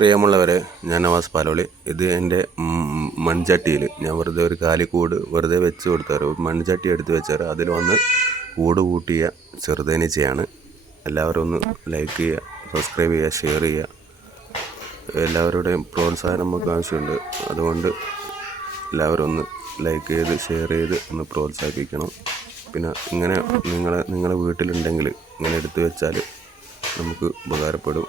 പ്രിയമുള്ളവരെ ഞാൻ നവാസ് പാലോളി. ഇത് എന്റെ മൺചട്ടിയിൽ. ഞാൻ വെറുതെ ഒരു കാലിക്കൂട് വെറുതെ വെച്ച് കൊടുത്തവർ മൺചട്ടി എടുത്ത് വെച്ചവർ അതിൽ വന്ന് കൂട് കൂട്ടിയ ചെറുതേനീച്ചയാണ്. എല്ലാവരും ഒന്ന് ലൈക്ക് ചെയ്യുക സബ്സ്ക്രൈബ് ചെയ്യുക ഷെയർ ചെയ്യുക. എല്ലാവരുടെയും പ്രോത്സാഹനം നമുക്ക് ആവശ്യമുണ്ട്. അതുകൊണ്ട് എല്ലാവരും ഒന്ന് ലൈക്ക് ചെയ്ത് ഷെയർ ചെയ്ത് ഒന്ന് പ്രോത്സാഹിപ്പിക്കണം. പിന്നെ ഇങ്ങനെ നിങ്ങളെ നിങ്ങളുടെ വീട്ടിലുണ്ടെങ്കിൽ ഇങ്ങനെ എടുത്തു വെച്ചാൽ നമുക്ക് ഉപകാരപ്പെടും.